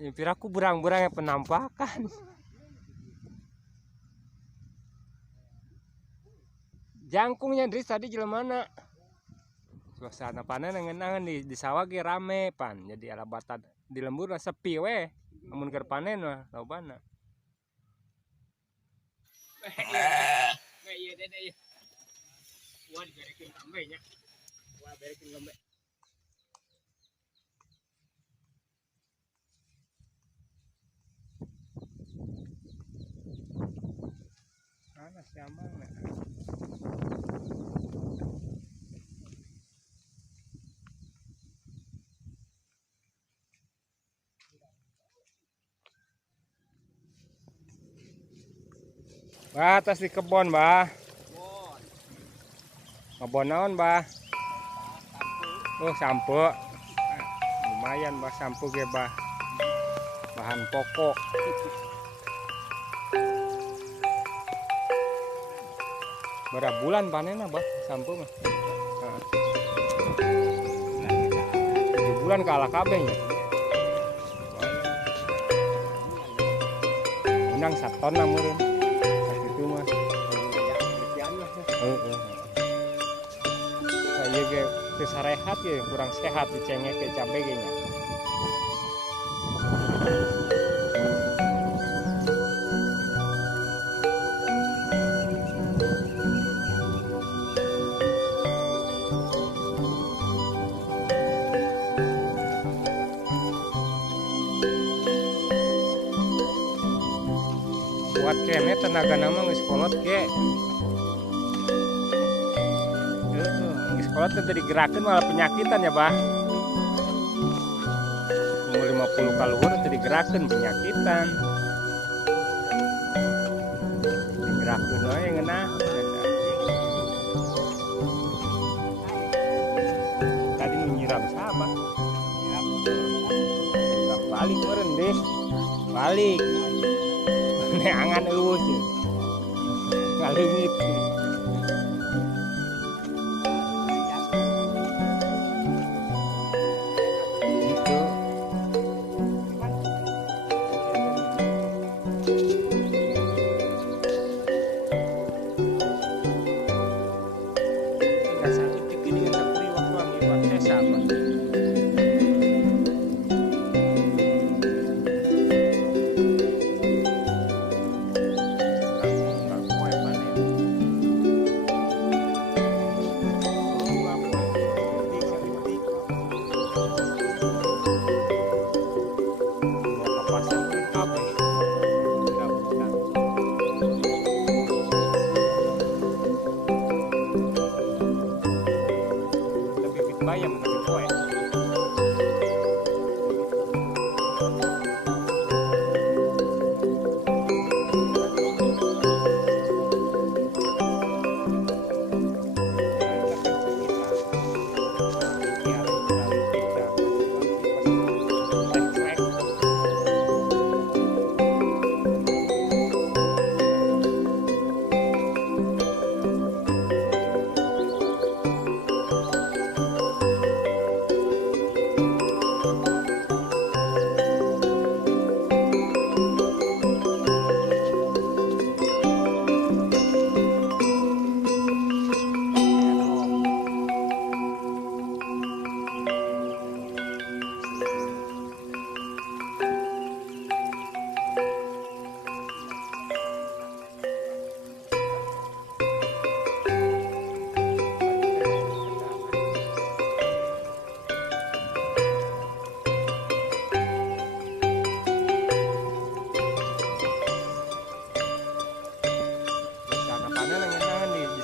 Piraku burang-burang yang penampakan. Jangkungnya Dris tadi jelemana. Suasana panen ngeunangan di sawah ge rame pan. Jadi alabatan di lembur sepi we. Amun keur panen mah lobana. Ieu deh ieu. Wah diberekeun lambe nya. Wah berekeun lambe. Panas jambang na. Bah, atas di kebon, Bah. Kebon naon, Bah? Oh, sampo. Lumayan, Bah, sampo ge, Bah. Bahan pokok. Berapa bulan panenna, Bah, sampo mah? 7 bulan kalah kabeh nya. Menang 1 ton meureun. Sakitu mah. Heeh. Ieu ge teu sarehat ge, kurang sehat dicengek ke cabe ge nya. Kuat kene tenaga nama geus kolot ge. Geus kolot teh digerakeun malah penyakitan ya, Bah. Umur 50 kaluhur teh digerakeun penyakitan. Digerakeun we ngeunah. Tadi nyiram sama. Nyiram balik meureun deh. Balik. Angan eueuh ye. Ngaleungit. Gitu. Enggak sakit gini enggak kuri waktu ambil sesa apa. Bayam tapi poe.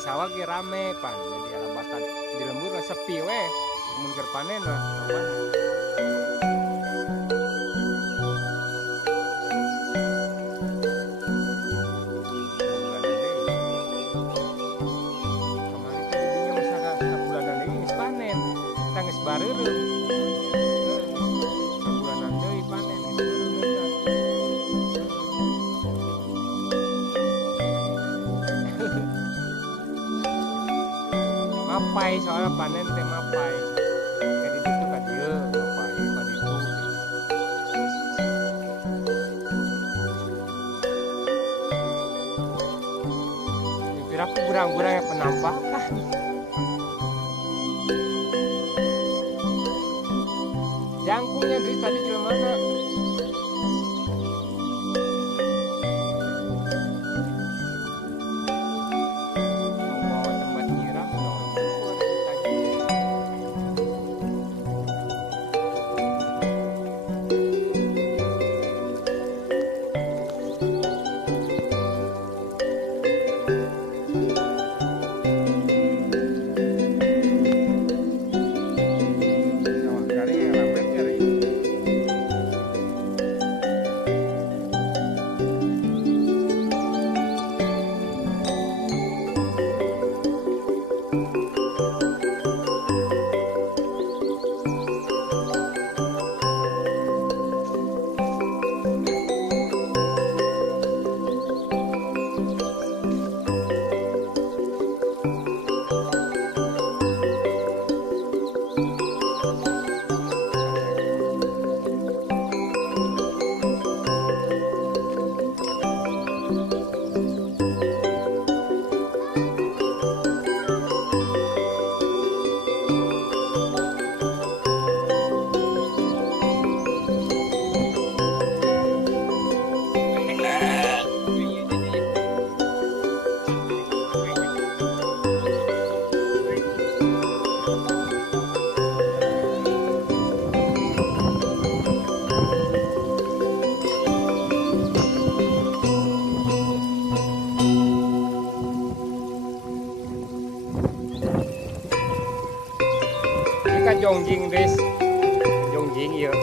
Sawah ge rame pan, jadi alabatan di lembur sepi we. Mun keur panen mah lobana. Kemarin teh didinya mah sabulanan deui geus panen. Kita geus bareureum. Sabulanan deui panen geus beureum eta. Mapai soalnya panen teh mapai. Kayak di situ kan dieu mapai ka ditu. Burang-burang yang penampakan. Jangkungnya Dris tadi di mana? Mau tempat nyiram dong. Kan jongjing Dris, jongjing ya.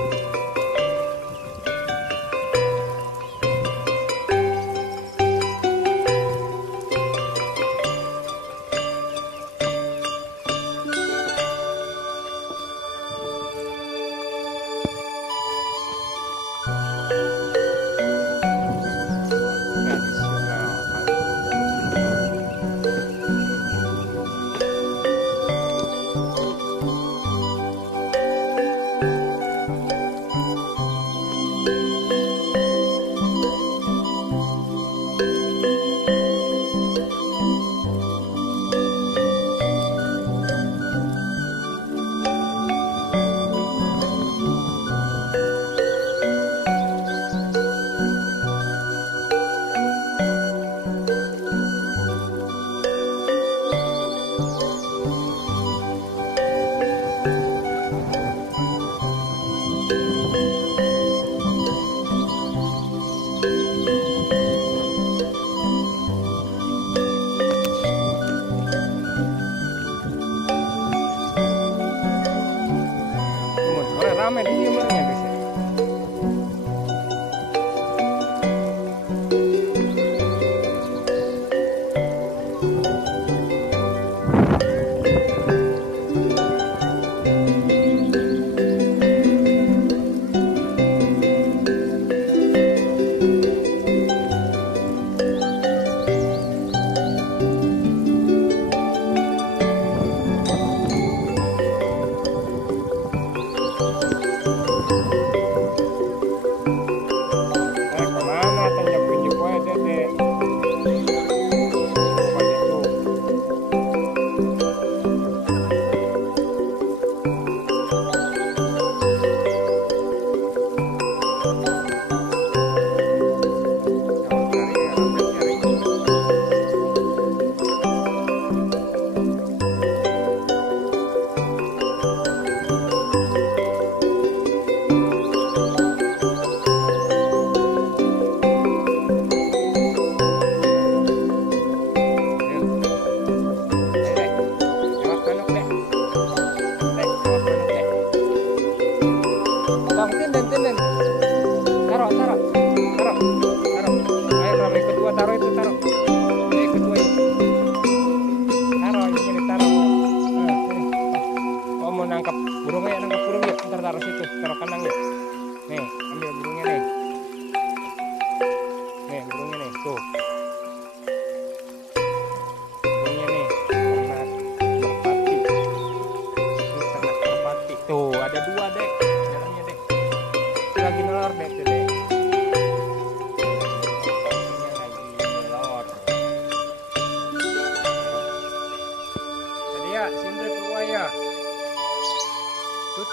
Ramai di timurnya guys ya.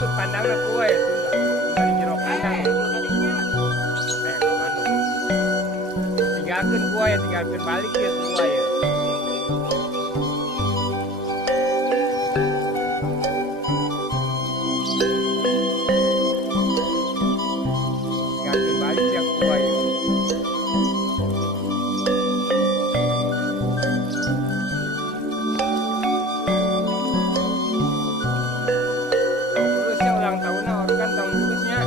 Tuh pandangnya kuah ya, tunda di jero pandang. Tinggalkan kuah ya, tinggalkan balik ya kuah ya. Tinggalkan balik ya kuah ya. Tulusnya ulang tahunnya organ tahun tulusnya.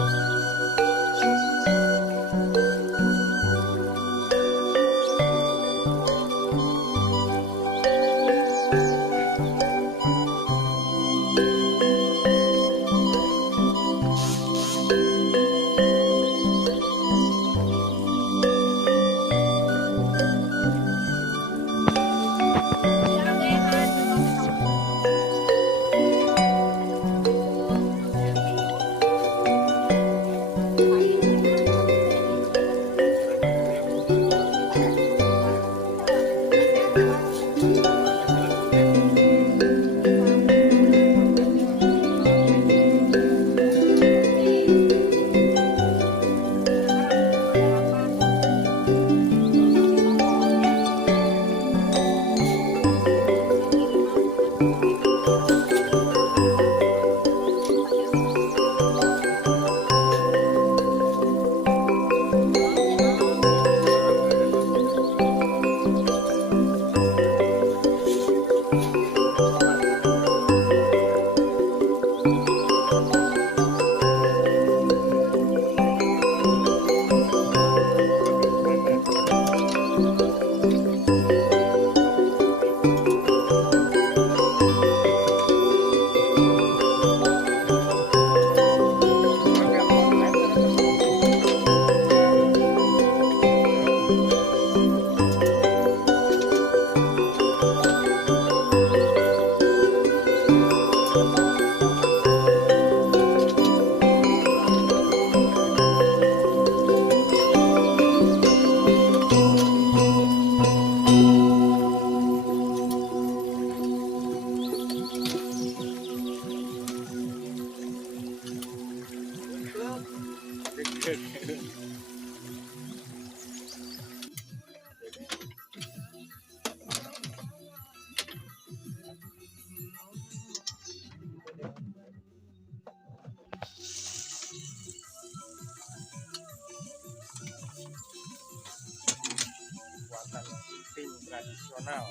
Buatan tim tradisional.